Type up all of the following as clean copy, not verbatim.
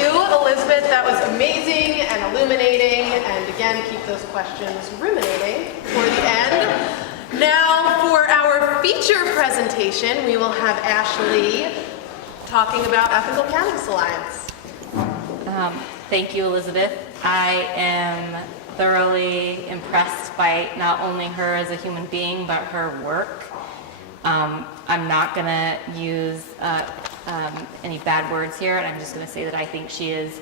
you, Elizabeth. That was amazing and illuminating. And again, keep those questions ruminating for the end. Now, for our feature presentation, we will have Ashley talking about Ethical Cannabis Alliance. Thank you, Elizabeth. I am thoroughly impressed by not only her as a human being, but her work. I'm not going to use any bad words here, and I'm just going to say that I think she is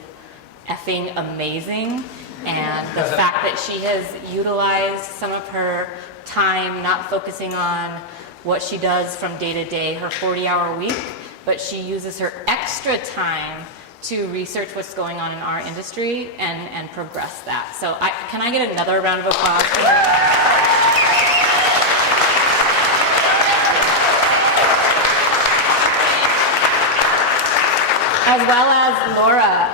effing amazing. And the fact that she has utilized some of her time not focusing on what she does from day to day, her 40-hour week, but she uses her extra time to research what's going on in our industry and progress that. So can I get another round of applause for her? As well as Laura,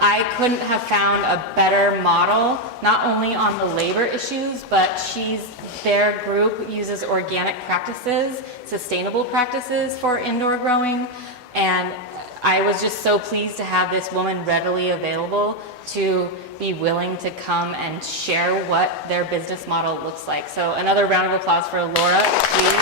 I couldn't have found a better model, not only on the labor issues, but their group uses organic practices, sustainable practices for indoor growing, and I was just so pleased to have this woman readily available to be willing to come and share what their business model looks like. So another round of applause for Laura, please.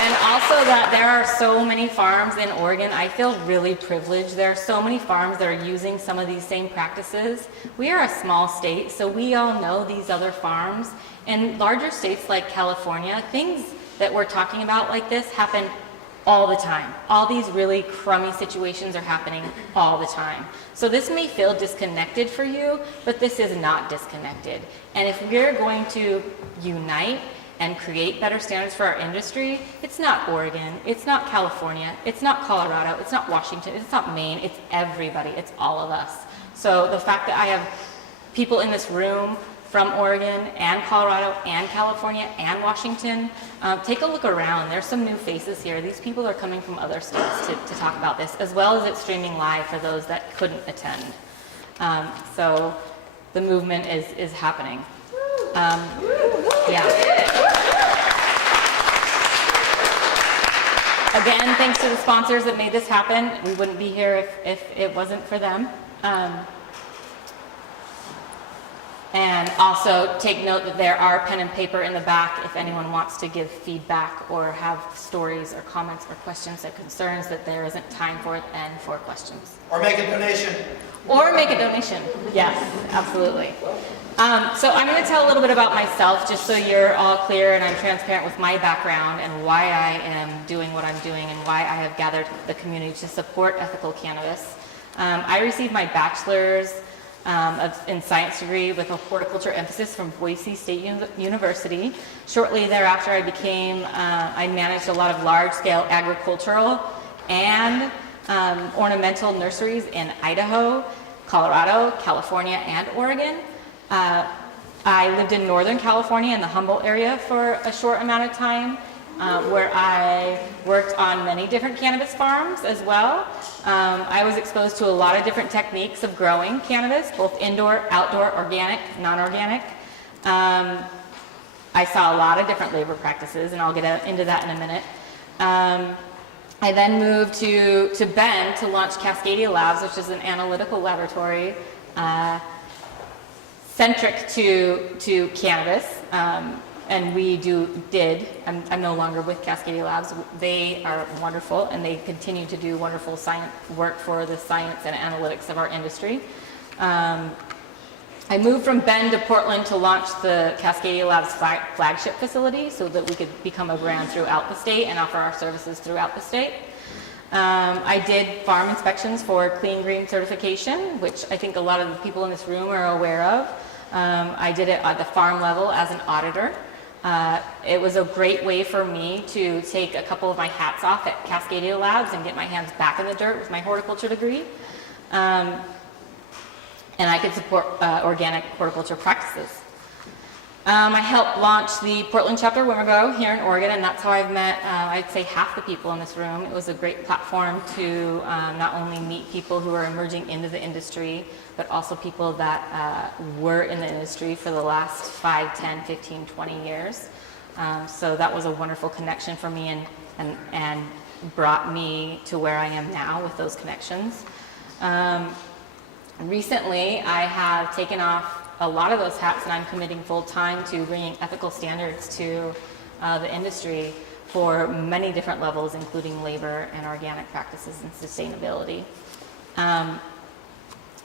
And also that there are so many farms in Oregon. I feel really privileged. There are so many farms that are using some of these same practices. We are a small state, so we all know these other farms. In larger states like California, things that we're talking about like this happen all the time. All these really crummy situations are happening all the time. So this may feel disconnected for you, but this is not disconnected. And if we're going to unite and create better standards for our industry, it's not Oregon, it's not California, it's not Colorado, it's not Washington, it's not Maine, it's everybody, it's all of us. So the fact that I have people in this room from Oregon and Colorado and California and Washington, take a look around. There's some new faces here. These people are coming from other states to talk about this, as well as it's streaming live for those that couldn't attend. So the movement is happening. Yeah. Again, thanks to the sponsors that made this happen. We wouldn't be here if it wasn't for them. And also take note that there are pen and paper in the back if anyone wants to give feedback or have stories or comments or questions or concerns that there isn't time for it and for questions. Or make a donation. Or make a donation. Yes, absolutely. So I'm going to tell a little bit about myself just so you're all clear and I'm transparent with my background and why I am doing what I'm doing and why I have gathered the community to support ethical cannabis. I received my bachelor's in science degree with a horticulture emphasis from Boise State University. Shortly thereafter, I managed a lot of large-scale agricultural and ornamental nurseries in Idaho, Colorado, California, and Oregon. I lived in Northern California in the Humboldt area for a short amount of time, where I worked on many different cannabis farms as well. I was exposed to a lot of different techniques of growing cannabis, both indoor, outdoor, organic, non-organic. I saw a lot of different labor practices, and I'll get into that in a minute. I then moved to Bend to launch Cascadia Labs, which is an analytical laboratory centric to cannabis. And I'm no longer with Cascadia Labs. They are wonderful, and they continue to do wonderful science work for the science and analytics of our industry. I moved from Bend to Portland to launch the Cascadia Labs flagship facility so that we could become a brand throughout the state and offer our services throughout the state. I did farm inspections for Clean Green certification, which I think a lot of the people in this room are aware of. I did it at the farm level as an auditor. It was a great way for me to take a couple of my hats off at Cascadia Labs and get my hands back in the dirt with my horticulture degree. And I could support organic horticulture practices. I helped launch the Portland chapter of Wintergrow here in Oregon, and that's how I've met, I'd say, half the people in this room. It was a great platform to not only meet people who are emerging into the industry, but also people that were in the industry for the last 5, 10, 15, 20 years. So that was a wonderful connection for me and brought me to where I am now with those connections. Recently, I have taken off a lot of those hats, and I'm committing full time to bringing ethical standards to the industry for many different levels, including labor and organic practices and sustainability.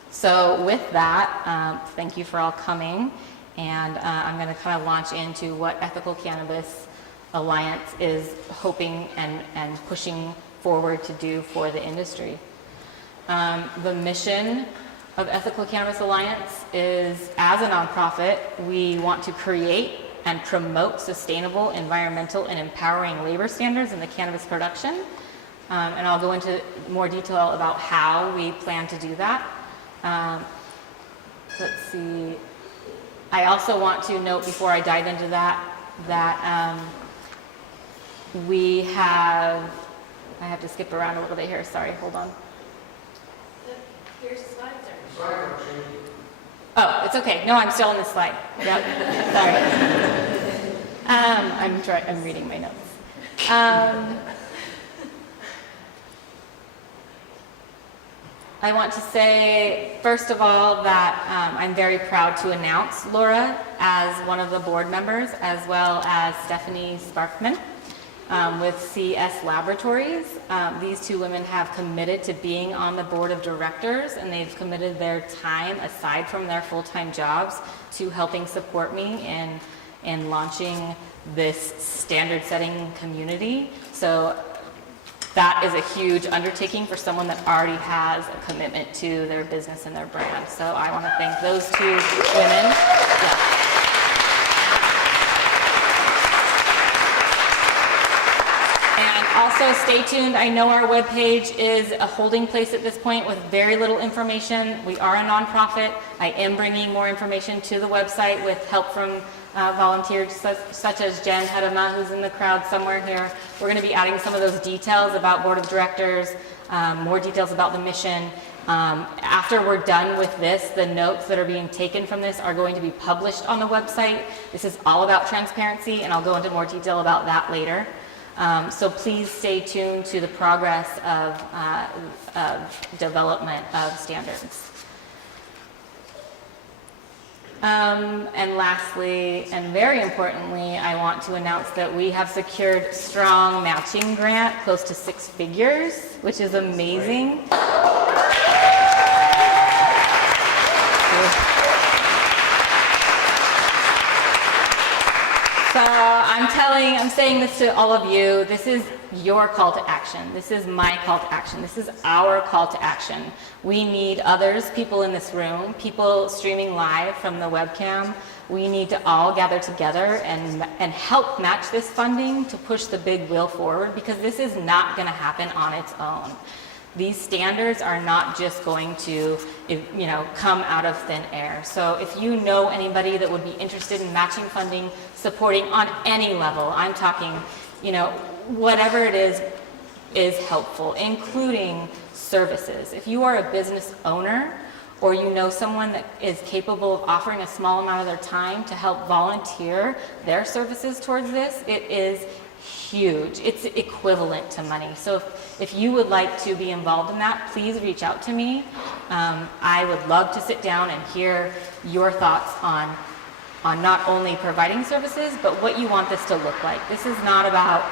So with that, thank you for all coming, and I'm going to kind of launch into what Ethical Cannabis Alliance is hoping and pushing forward to do for the industry. The mission of Ethical Cannabis Alliance is, as a nonprofit, we want to create and promote sustainable, environmental, and empowering labor standards in the cannabis production. And I'll go into more detail about how we plan to do that. Let's see. I also want to note before I dive into that, we have, I have to skip around a little bit here, sorry, hold on. Here's the slides. Oh, it's okay. No, I'm still on this slide. Yep. Sorry. I'm reading my notes. I want to say, first of all, that I'm very proud to announce Laura as one of the board members, as well as Stephanie Sparkman with CS Laboratories. These two women have committed to being on the board of directors, and they've committed their time aside from their full-time jobs to helping support me in launching this standard-setting community. So that is a huge undertaking for someone that already has a commitment to their business and their brand. So I want to thank those two women. Yeah. Also, stay tuned. I know our webpage is a holding place at this point with very little information. We are a nonprofit. I am bringing more information to the website with help from volunteers such as Jen Hedema, who's in the crowd somewhere here. We're going to be adding some of those details about board of directors, more details about the mission. After we're done with this, the notes that are being taken from this are going to be published on the website. This is all about transparency, and I'll go into more detail about that later. So please stay tuned to the progress of development of standards. And lastly, and very importantly, I want to announce that we have secured strong matching grant, close to 6 figures, which is amazing. So I'm saying this to all of you, this is your call to action. This is my call to action. This is our call to action. We need others, people in this room, people streaming live from the webcam. We need to all gather together and help match this funding to push the big wheel forward, because this is not going to happen on its own. These standards are not just going to, come out of thin air. So if you know anybody that would be interested in matching funding, supporting on any level, I'm talking, whatever it is helpful, including services. If you are a business owner, or you know someone that is capable of offering a small amount of their time to help volunteer their services towards this, it is huge. It's equivalent to money. So if you would like to be involved in that, please reach out to me. I would love to sit down and hear your thoughts on not only providing services, but what you want this to look like. This is not about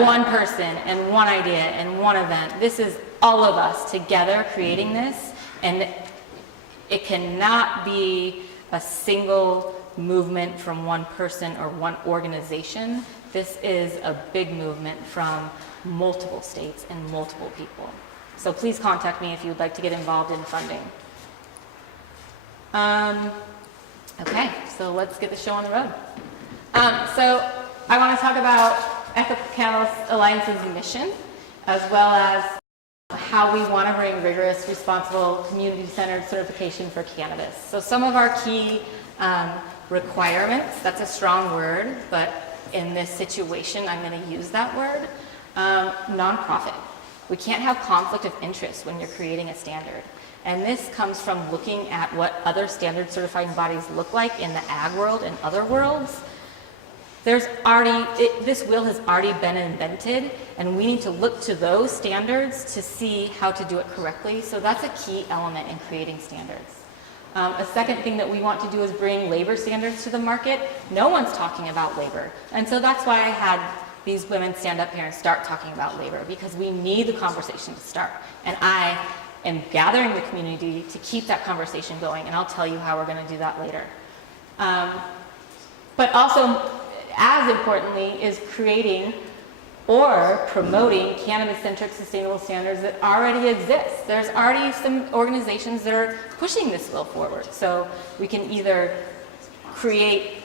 one person and one idea and one event. This is all of us together creating this, and it cannot be a single movement from one person or one organization. This is a big movement from multiple states and multiple people. So please contact me if you would like to get involved in funding. Okay, so let's get the show on the road. So I want to talk about Ethical Cannabis Alliance's mission, as well as how we want to bring rigorous, responsible, community-centered certification for cannabis. So some of our key requirements, that's a strong word, but in this situation, I'm going to use that word. Nonprofit. We can't have conflict of interest when you're creating a standard. And this comes from looking at what other standard certifying bodies look like in the ag world and other worlds. This wheel has already been invented, and we need to look to those standards to see how to do it correctly. So that's a key element in creating standards. A second thing that we want to do is bring labor standards to the market. No one's talking about labor. And so that's why I had these women stand up here and start talking about labor, because we need the conversation to start. And I am gathering the community to keep that conversation going, and I'll tell you how we're going to do that later. But also, as importantly, is creating or promoting cannabis-centric sustainable standards that already exist. There's already some organizations that are pushing this wheel forward. So we can either create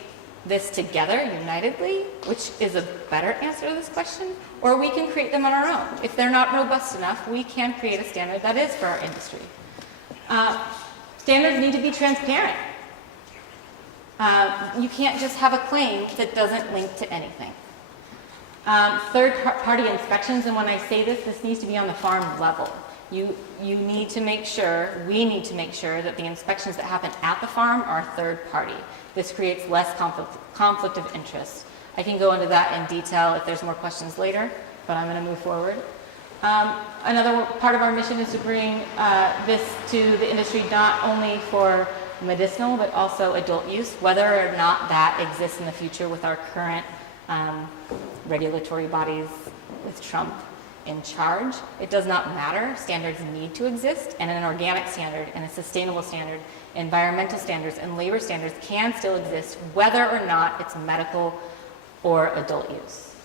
this together, unitedly, which is a better answer to this question, or we can create them on our own. If they're not robust enough, we can create a standard that is for our industry. Standards need to be transparent. You can't just have a claim that doesn't link to anything. Third-party inspections, and when I say this needs to be on the farm level. You need to make sure, we need to make sure that the inspections that happen at the farm are third party. This creates less conflict of interest. I can go into that in detail if there's more questions later, but I'm going to move forward. Another part of our mission is to bring this to the industry not only for medicinal but also adult use, whether or not that exists in the future with our current regulatory bodies with Trump in charge. It does not matter. Standards need to exist, and an organic standard and a sustainable standard, environmental standards and labor standards can still exist whether or not it's medical or adult use.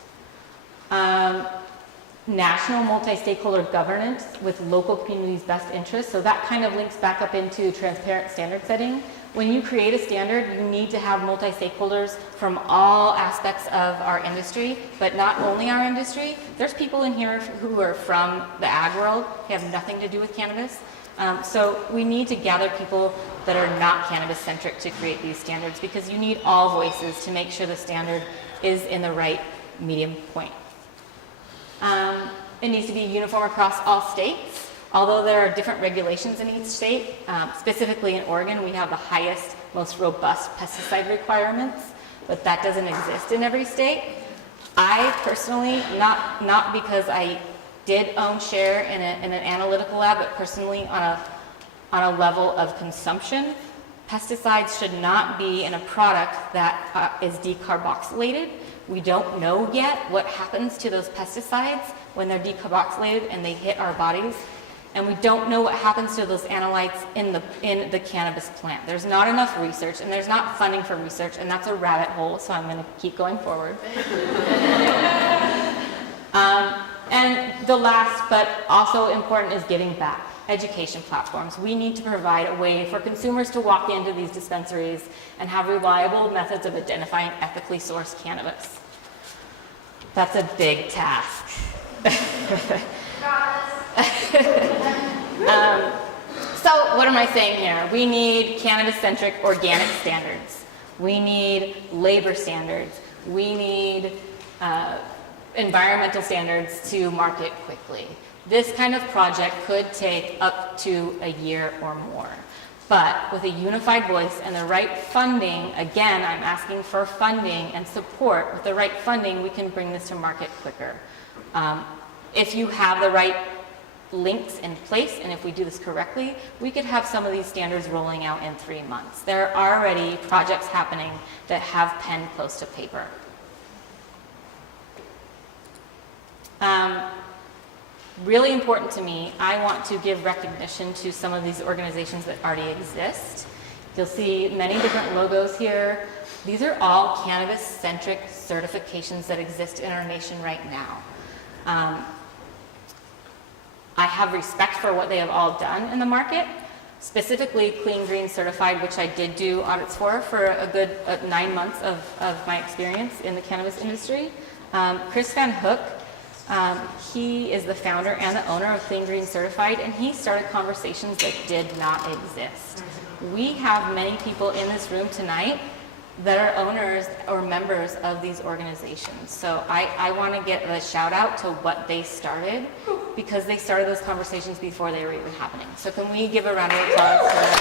National multi-stakeholder governance with local communities' best interests. So that kind of links back up into transparent standard setting. When you create a standard, you need to have multi-stakeholders from all aspects of our industry, but not only our industry. There's people in here who are from the ag world, who have nothing to do with cannabis. So we need to gather people that are not cannabis-centric to create these standards, because you need all voices to make sure the standard is in the right medium point. It needs to be uniform across all states. Although there are different regulations in each state, specifically in Oregon, we have the highest, most robust pesticide requirements, but that doesn't exist in every state. I personally, not because I did own share in an analytical lab, but personally on a level of consumption, pesticides should not be in a product that is decarboxylated. We don't know yet what happens to those pesticides when they're decarboxylated and they hit our bodies. And we don't know what happens to those analytes in the cannabis plant. There's not enough research, and there's not funding for research, and that's a rabbit hole, so I'm going to keep going forward. And the last, but also important, is giving back. Education platforms. We need to provide a way for consumers to walk into these dispensaries and have reliable methods of identifying ethically sourced cannabis. That's a big task. So what am I saying here? We need cannabis-centric organic standards. We need labor standards. We need environmental standards to market quickly. This kind of project could take up to a year or more. But with a unified voice and the right funding, again, I'm asking for funding and support. With the right funding, we can bring this to market quicker. If you have the right links in place, and if we do this correctly, we could have some of these standards rolling out in 3 months. There are already projects happening that have pen close to paper. Really important to me, I want to give recognition to some of these organizations that already exist. You'll see many different logos here. These are all cannabis-centric certifications that exist in our nation right now. I have respect for what they have all done in the market, specifically Clean Green Certified, which I did do audits for a good 9 months of my experience in the cannabis industry. Chris Van Hook, he is the founder and the owner of Clean Green Certified, and he started conversations that did not exist. We have many people in this room tonight that are owners or members of these organizations. So I want to get a shout out to what they started because they started those conversations before they were even happening. So can we give a round of applause to them?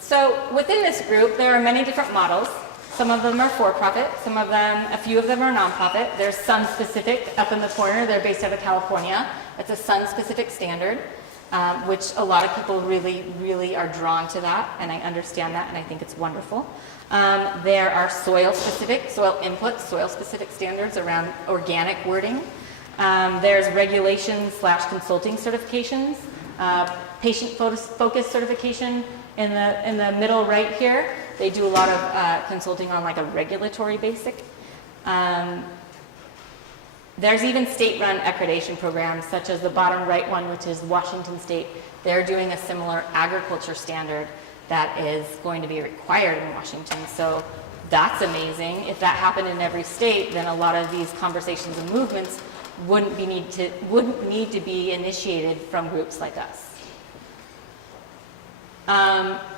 So within this group, there are many different models. Some of them are for-profit, a few of them are nonprofit. There's Sun-specific up in the corner. They're based out of California. It's a Sun-specific standard, which a lot of people really are drawn to that, and I understand that, and I think it's wonderful. There are soil-specific, soil inputs, soil-specific standards around organic wording. There's regulations/consulting certifications, patient-focused certification. In the middle right here, they do a lot of consulting on like a regulatory basic. There's even state-run accreditation programs, such as the bottom right one, which is Washington State. They're doing a similar agriculture standard that is going to be required in Washington. So that's amazing. If that happened in every state, then a lot of these conversations and movements wouldn't need to be initiated from groups like us.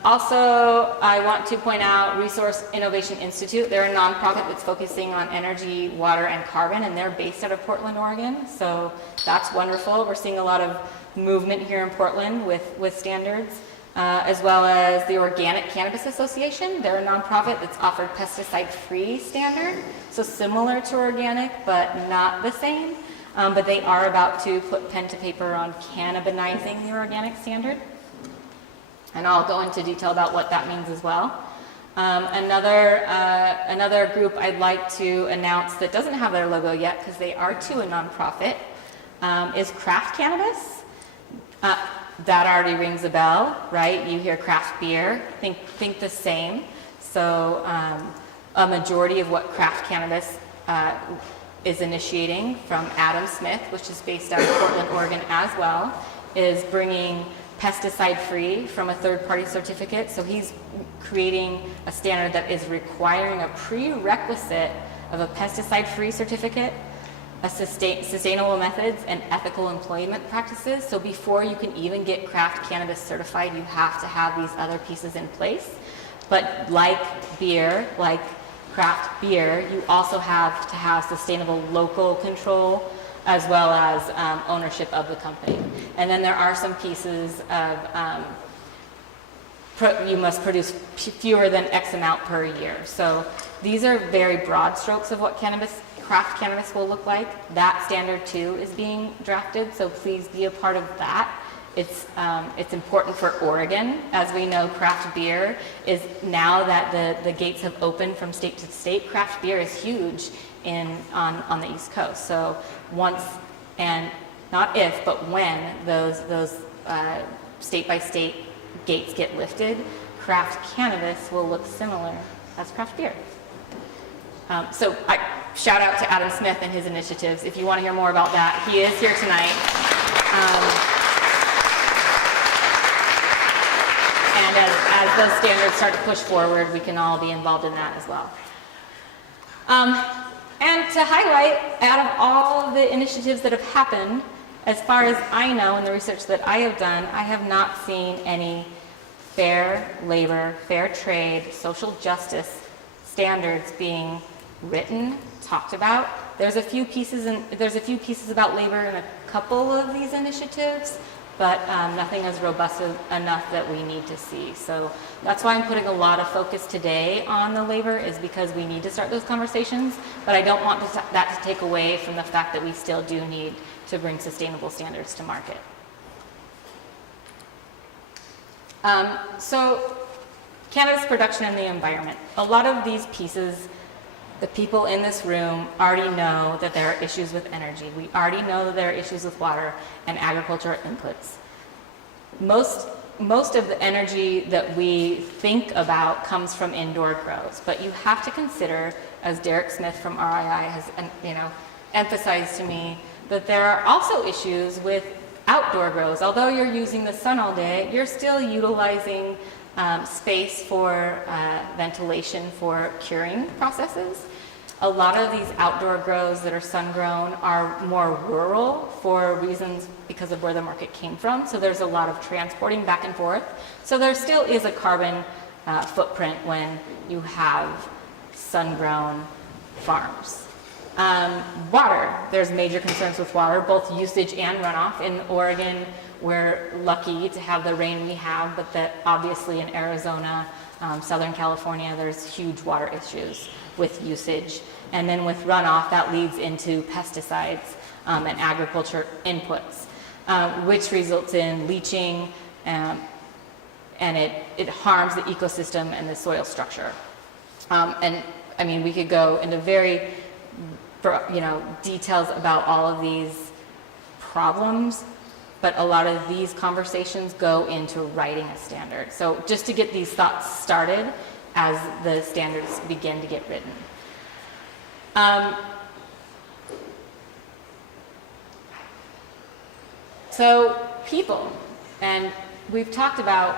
Also, I want to point out Resource Innovation Institute. They're a nonprofit that's focusing on energy, water, and carbon, and they're based out of Portland, Oregon. So that's wonderful. We're seeing a lot of movement here in Portland with standards, as well as the Organic Cannabis Association. They're a nonprofit that's offered pesticide-free standard, so similar to organic, but not the same. But they are about to put pen to paper on cannabinizing the organic standard. And I'll go into detail about what that means as well. Another group I'd like to announce that doesn't have their logo yet, because they are too a nonprofit, is Craft Cannabis. That already rings a bell, right? You hear craft beer, think the same. So a majority of what Craft Cannabis is initiating from Adam Smith, which is based out of Portland, Oregon as well, is bringing pesticide-free from a third-party certificate. So he's creating a standard that is requiring a prerequisite of a pesticide-free certificate, a sustainable methods, and ethical employment practices. So before you can even get craft cannabis certified, you have to have these other pieces in place. But like beer, like craft beer, you also have to have sustainable local control, as well as ownership of the company. And then there are some pieces of, you must produce fewer than X amount per year. So these are very broad strokes of what craft cannabis will look like. That standard too is being drafted, so please be a part of that. It's important for Oregon. As we know, craft beer is, now that the gates have opened from state to state, craft beer is huge on the East Coast. So once, and not if, but when those state by state gates get lifted, craft cannabis will look similar as craft beer. So I shout out to Adam Smith and his initiatives. If you want to hear more about that, he is here tonight. And as those standards start to push forward, we can all be involved in that as well. And to highlight, out of all of the initiatives that have happened, as far as I know in the research that I have done, I have not seen any fair labor, fair trade, social justice standards being written, talked about. There's a few pieces about labor in a couple of these initiatives, but nothing is robust enough that we need to see. So that's why I'm putting a lot of focus today on the labor, is because we need to start those conversations, but I don't want that to take away from the fact that we still do need to bring sustainable standards to market. So cannabis production and the environment. A lot of these pieces, the people in this room already know that there are issues with energy. We already know that there are issues with water and agricultural inputs. Most of the energy that we think about comes from indoor grows, but you have to consider, as Derek Smith from RII has emphasized to me, that there are also issues with outdoor grows. Although you're using the sun all day, you're still utilizing space for ventilation for curing processes. A lot of these outdoor grows that are sun-grown are more rural for reasons because of where the market came from. So there's a lot of transporting back and forth. So there still is a carbon footprint when you have sun-grown farms. Water, there's major concerns with water, both usage and runoff. In Oregon, we're lucky to have the rain we have, but that obviously in Arizona, Southern California, there's huge water issues with usage. And then with runoff, that leads into pesticides and agriculture inputs, which results in leaching, and it harms the ecosystem and the soil structure. And I mean, we could go into very, details about all of these problems, but a lot of these conversations go into writing a standard. So just to get these thoughts started as the standards begin to get written. So people, and we've talked about,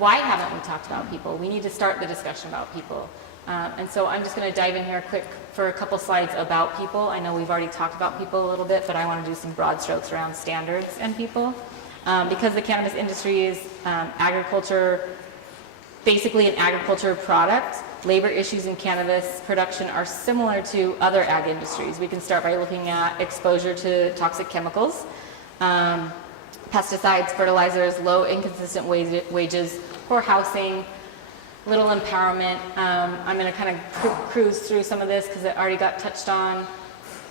why haven't we talked about people? We need to start the discussion about people. And so I'm just going to dive in here quick for a couple slides about people. I know we've already talked about people a little bit, but I want to do some broad strokes around standards and people. Because the cannabis industry is agriculture, basically an agriculture product, labor issues in cannabis production are similar to other ag industries. We can start by looking at exposure to toxic chemicals, pesticides, fertilizers, low inconsistent wages, poor housing, little empowerment. I'm going to kind of cruise through some of this because it already got touched on.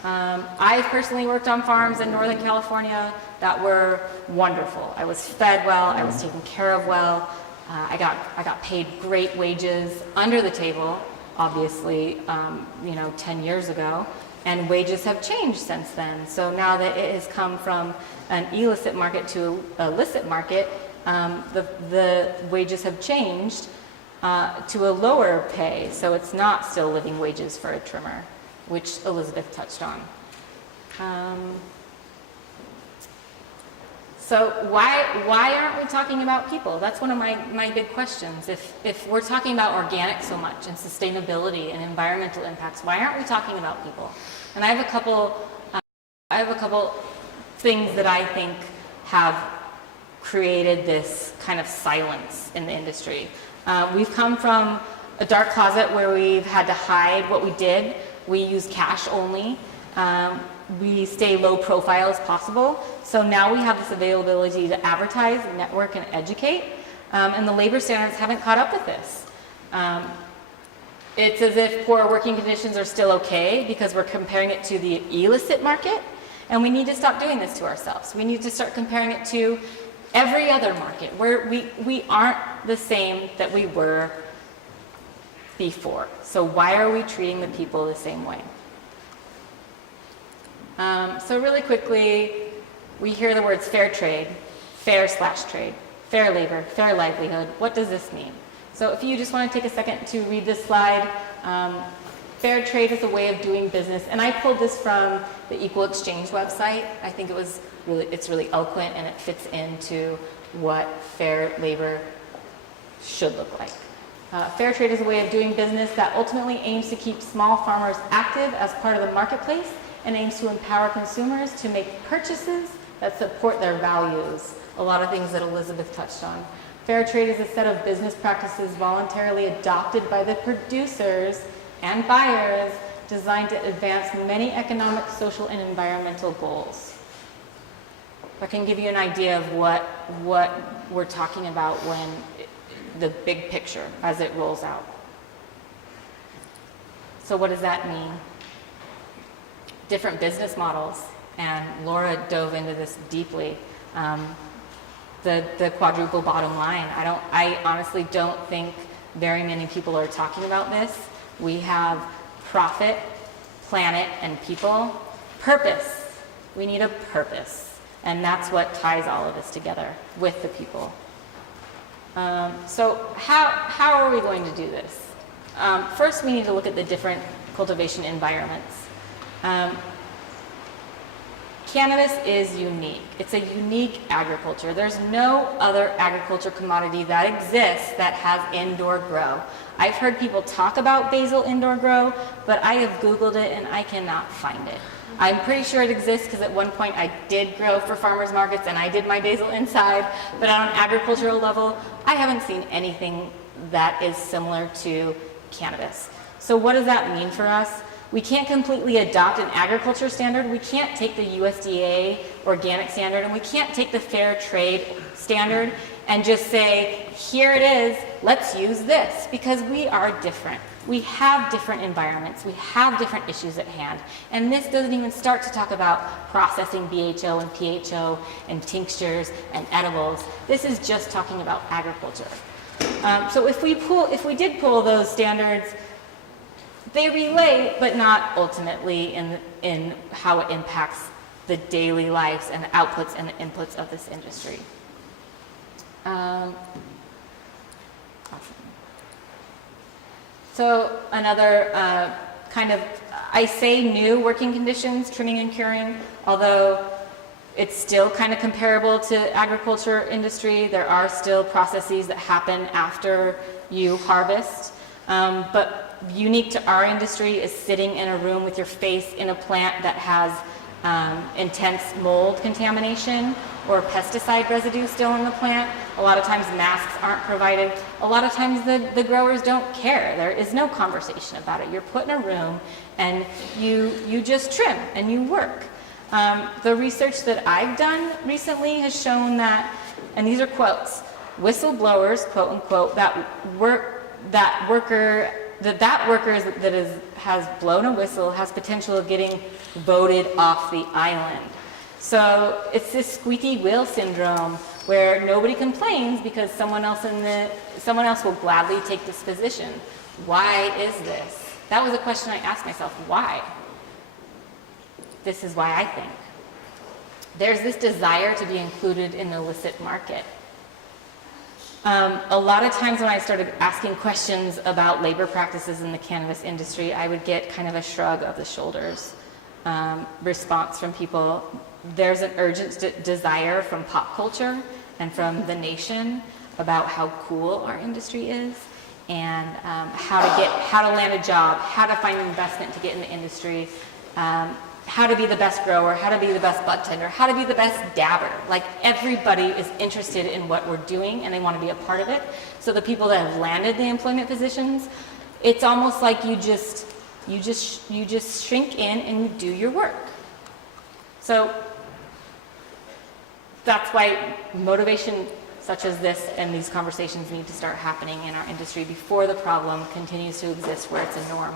I personally worked on farms in Northern California that were wonderful. I was fed well, I was taken care of well. I got paid great wages under the table, obviously, 10 years ago, and wages have changed since then. So now that it has come from an illicit market to a licit market, the wages have changed to a lower pay. So it's not still living wages for a trimmer, which Elizabeth touched on. So why aren't we talking about people? That's one of my big questions. If we're talking about organic so much and sustainability and environmental impacts, why aren't we talking about people? And I have a couple things that I think have created this kind of silence in the industry. We've come from a dark closet where we've had to hide what we did. We use cash only. We stay low profile as possible. So now we have this availability to advertise, network, and educate. And the labor standards haven't caught up with this. It's as if poor working conditions are still okay because we're comparing it to the illicit market. And we need to stop doing this to ourselves. We need to start comparing it to every other market where we aren't the same that we were before. So why are we treating the people the same way? So really quickly, we hear the words fair trade, fair/trade, fair labor, fair livelihood. What does this mean? So if you just want to take a second to read this slide, fair trade is a way of doing business. And I pulled this from the Equal Exchange website. I think it's really eloquent and it fits into what fair labor should look like. Fair trade is a way of doing business that ultimately aims to keep small farmers active as part of the marketplace and aims to empower consumers to make purchases that support their values. A lot of things that Elizabeth touched on. Fair trade is a set of business practices voluntarily adopted by the producers and buyers designed to advance many economic, social, and environmental goals. I can give you an idea of what we're talking about when the big picture as it rolls out. So what does that mean? Different business models, and Laura dove into this deeply. The quadruple bottom line. I honestly don't think very many people are talking about this. We have profit, planet, and people. Purpose. We need a purpose, and that's what ties all of this together with the people. So how are we going to do this? First, we need to look at the different cultivation environments. Cannabis is unique. It's a unique agriculture. There's no other agriculture commodity that exists that has indoor grow. I've heard people talk about basil indoor grow, but I have Googled it and I cannot find it. I'm pretty sure it exists because at one point I did grow for farmers markets and I did my basil inside, but on an agricultural level, I haven't seen anything that is similar to cannabis. So what does that mean for us? We can't completely adopt an agriculture standard. We can't take the USDA organic standard, and we can't take the fair trade standard and just say, here it is, let's use this, because we are different. We have different environments. We have different issues at hand. And this doesn't even start to talk about processing BHO and PHO and tinctures and edibles. This is just talking about agriculture. So if we did pull those standards, they relate, but not ultimately in how it impacts the daily lives and the outputs and the inputs of this industry. Awesome. So another kind of, I say new working conditions, trimming and curing, although it's still kind of comparable to agriculture industry. There are still processes that happen after you harvest, but unique to our industry is sitting in a room with your face in a plant that has intense mold contamination or pesticide residue still in the plant. A lot of times masks aren't provided. A lot of times the growers don't care. There is no conversation about it. You're put in a room and you just trim and you work. The research that I've done recently has shown that, and these are quotes, whistleblowers, quote unquote, that worker has blown a whistle has potential of getting voted off the island. So it's this squeaky wheel syndrome where nobody complains because someone else will gladly take this position. Why is this? That was a question I asked myself. Why? This is why I think. There's this desire to be included in the illicit market. A lot of times when I started asking questions about labor practices in the cannabis industry, I would get kind of a shrug of the shoulders response from people. There's an urgent desire from pop culture and from the nation about how cool our industry is and how to land a job, how to find investment to get in the industry, how to be the best grower, how to be the best bud tender, how to be the best dabber. Like everybody is interested in what we're doing and they want to be a part of it. So the people that have landed the employment positions, it's almost like you just shrink in and you do your work. So that's why motivation such as this and these conversations need to start happening in our industry before the problem continues to exist where it's a norm.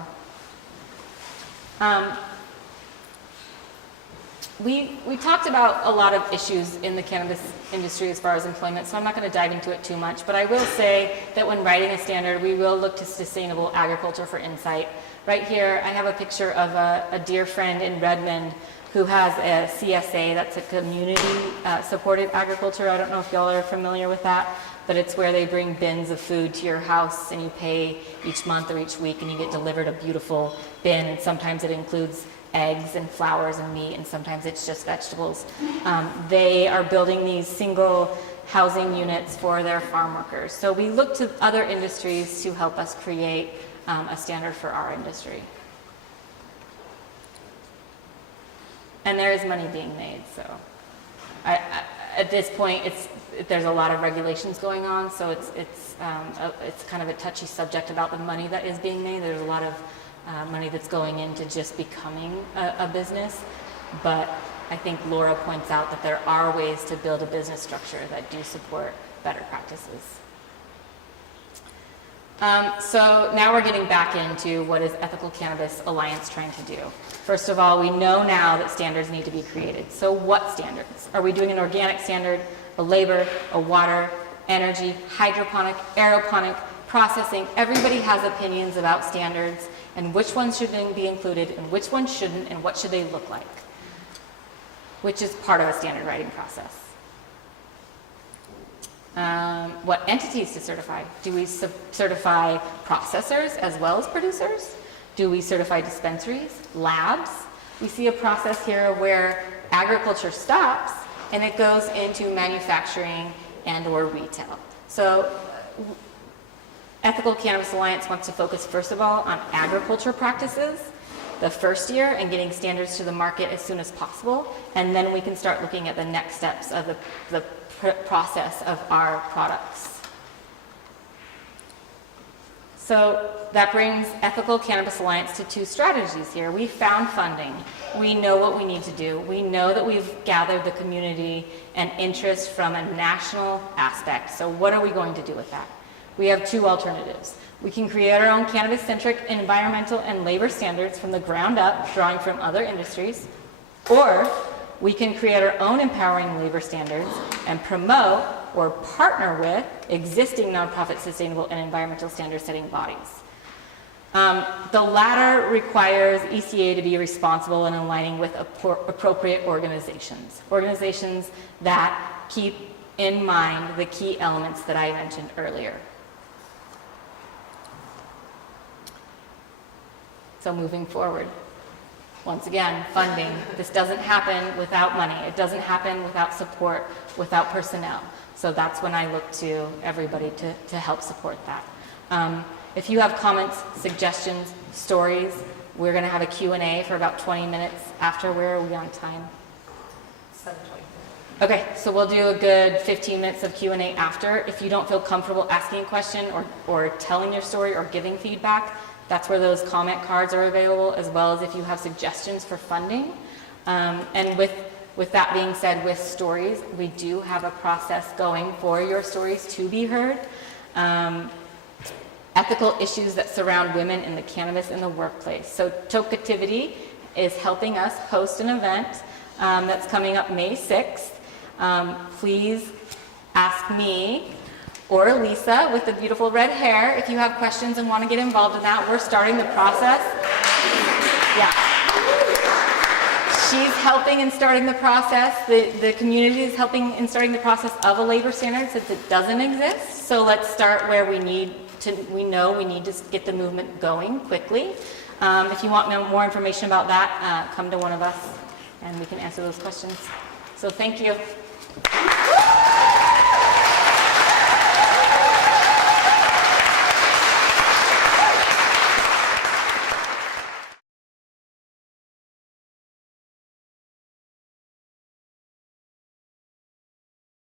We talked about a lot of issues in the cannabis industry as far as employment, so I'm not going to dive into it too much, but I will say that when writing a standard, we will look to sustainable agriculture for insight. Right here, I have a picture of a dear friend in Redmond who has a CSA, that's a community-supported agriculture. I don't know if y'all are familiar with that, but it's where they bring bins of food to your house and you pay each month or each week and you get delivered a beautiful bin, and sometimes it includes eggs and flowers and meat, and sometimes it's just vegetables. They are building these single housing units for their farm workers. So we look to other industries to help us create a standard for our industry. And there is money being made, so at this point there's a lot of regulations going on, so it's kind of a touchy subject about the money that is being made. There's a lot of money that's going into just becoming a business, but I think Laura points out that there are ways to build a business structure that do support better practices. So now we're getting back into what is Ethical Cannabis Alliance trying to do. First of all, we know now that standards need to be created. So what standards? Are we doing an organic standard, a labor, a water, energy, hydroponic, aeroponic, processing? Everybody has opinions about standards and which ones should be included and which ones shouldn't and what should they look like, which is part of a standard writing process. What entities to certify? Do we certify processors as well as producers? Do we certify dispensaries, labs? We see a process here where agriculture stops and it goes into manufacturing and or retail. So Ethical Cannabis Alliance wants to focus first of all on agriculture practices the first year and getting standards to the market as soon as possible, and then we can start looking at the next steps of the process of our products. So that brings Ethical Cannabis Alliance to two strategies here. We found funding. We know what we need to do. We know that we've gathered the community and interest from a national aspect. So what are we going to do with that? We have two alternatives. We can create our own cannabis-centric environmental and labor standards from the ground up, drawing from other industries, or we can create our own empowering labor standards and promote or partner with existing nonprofit sustainable and environmental standard setting bodies. The latter requires ECA to be responsible in aligning with appropriate organizations that keep in mind the key elements that I mentioned earlier. So moving forward, once again, funding. This doesn't happen without money. It doesn't happen without support, without personnel. So that's when I look to everybody to help support that. If you have comments, suggestions, stories, we're going to have a Q&A for about 20 minutes after. Where are we on time? 7:20. Okay, so we'll do a good 15 minutes of Q&A after. If you don't feel comfortable asking a question or telling your story or giving feedback, that's where those comment cards are available, as well as if you have suggestions for funding. And with that being said, with stories, we do have a process going for your stories to be heard. Ethical issues that surround women in the cannabis in the workplace. So Tokativity is helping us host an event that's coming up May 6th. Please ask me or Lisa with the beautiful red hair if you have questions and want to get involved in that. We're starting the process. Yeah. She's helping in starting the process. The community is helping in starting the process of a labor standard since it doesn't exist. So let's start where we know we need to get the movement going quickly. If you want more information about that, come to one of us and we can answer those questions. So thank you.